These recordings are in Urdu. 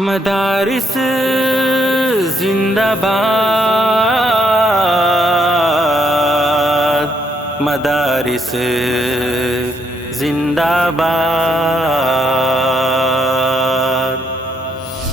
مدارس زندہ باد، مدارس زندہ باد،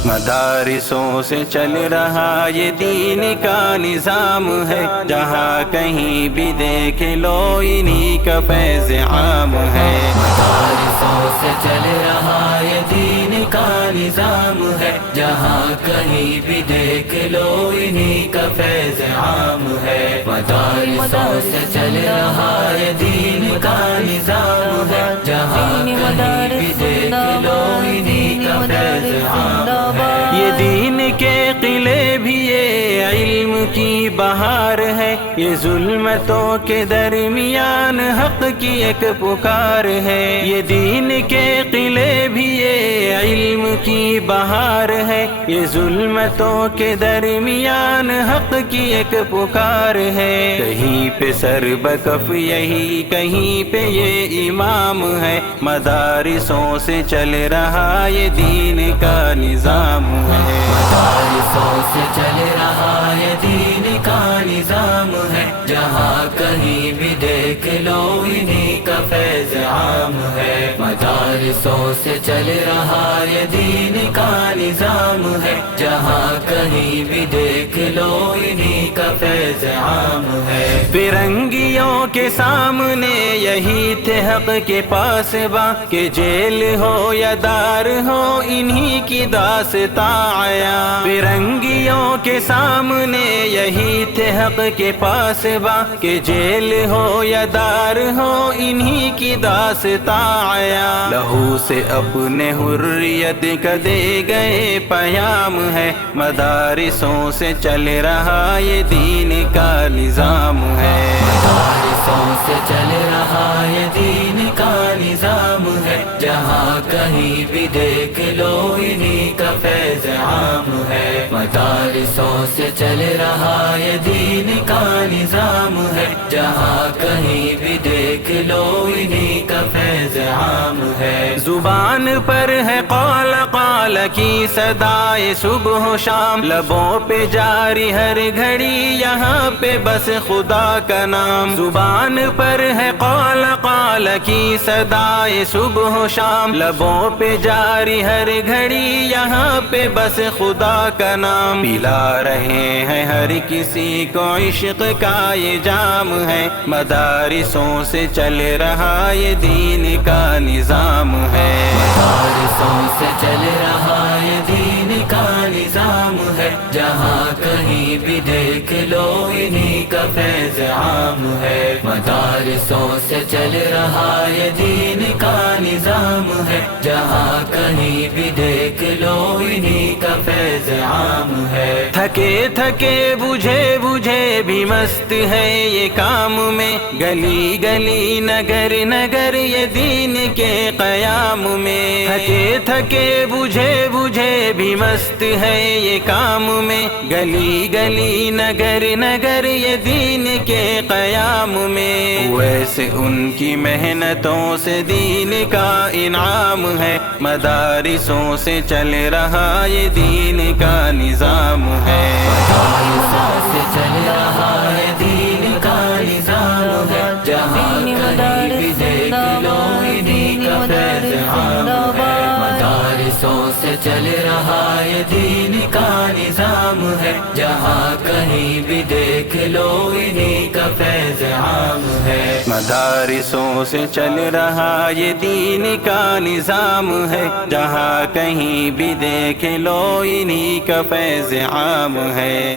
مدارسوں سے چل رہا یہ دین کا نظام ہے، جہاں کہیں بھی دیکھ لو انہی کا فیض عام ہے۔ مدارسوں سے چل رہا یہ دین کا نظام ہے، جہاں کہیں بھی دیکھ لو انہی کا فیض عام ہے۔ مدارسوں سے چل رہا یہ دین کا نظام ہے، جہاں کہیں بھی دیکھ لو انہی کا فیض عام ہے۔ یہ دین کے قلعے بھی یہ علم کی بہار ہے، یہ ظلمتوں کے درمیان حق کی ایک پکار ہے۔ یہ دین کے قلعے بھی یہ علم کی بہار ہے، یہ ظلمتوں کے درمیان حق کی ایک پکار ہے۔ کہیں پہ سر بکف یہی، کہیں پہ یہ امام ہے، مدارسوں سے چل رہا یہ دین کا نظام ہے۔ مدارسوں سے چل رہا یہ دین کا نظام ہے، جہاں کہیں بھی دیکھ لو انہی کا فیض عام ہے۔ مدارسوں سے چل رہا یہ دین کا نظام ہے، جہاں کہیں بھی دیکھ لو انہی کا فیض عام ہے۔ فرنگیوں کے سامنے یہی تھے حق کے پاس باں، کہ جیل ہو یا دار ہو انہی کی داستاں آیا۔ فرنگیوں کے سامنے یہی تھے حق کے پاس باں، کہ جیل ہو یا دار ہو انہی کی داستاں آیا۔ لہو سے اپنے حریت کا دے گئے پیام ہے، مدارسوں سے چل رہا یہ دین کا نظام ہے۔ مدارسوں سے چل رہا یہ دین کا نظام ہے، جہاں کہیں بھی دیکھ لو انہی کا فیض عام ہے۔ مدارسوں سے چل رہا یہ دین کا نظام ہے، جہاں کہیں بھی دیکھ لو انہی کا فیض عام ہے۔ زبان پر ہے قال قال کی صدائے صبح و شام، لبوں پہ جاری ہر گھڑی یہاں پہ بس خدا کا نام۔ زبان پر ہے قال قال کی صدائے صبح و شام، لبوں پہ جاری ہر گھڑی یہاں پہ بس خدا کا نام۔ پلا رہے ہیں ہر کسی کو عشق کا یہ جام ہے، مدارسوں سے چل رہا یہ دین کا نظام ہے۔ مدارسوں سے چل رہا یہ دین کا نظام ہے، جہاں کہیں بھی دیکھ لو انہی کا فیض عام ہے۔ مدارسوں سے چل رہا یہ دین کا نظام ہے، جہاں کہیں بھی دیکھ لو انہی کا فیض عام ہے۔ تھکے تھکے بجھے بجھے بھی مست ہے یہ کام میں، گلی گلی نگر نگر یہ دین کے قیام میں۔ تھکے تھکے بجھے بجھے بھی مست ہے یہ کام میں، گلی گلی نگر نگر یہ دین کے قیام میں۔ ویسے ان کی محنتوں سے دین کا انعام ہے، مدارسوں سے چل رہا یہ دین کا نظام ہے۔ مدارسوں سے چل رہا یہ دین کا نظام ہے، جہاں کہیں بھی دیکھ لو انہی کا فیض عام ہے۔ مدارسوں سے چل رہا یہ دین کا نظام ہے، جہاں کہیں بھی دیکھ لو انہی کا فیض عام ہے۔ مدارسوں سے چل رہا یہ دین کا نظام ہے، جہاں کہیں بھی دیکھ لو انہی کا فیض عام ہے۔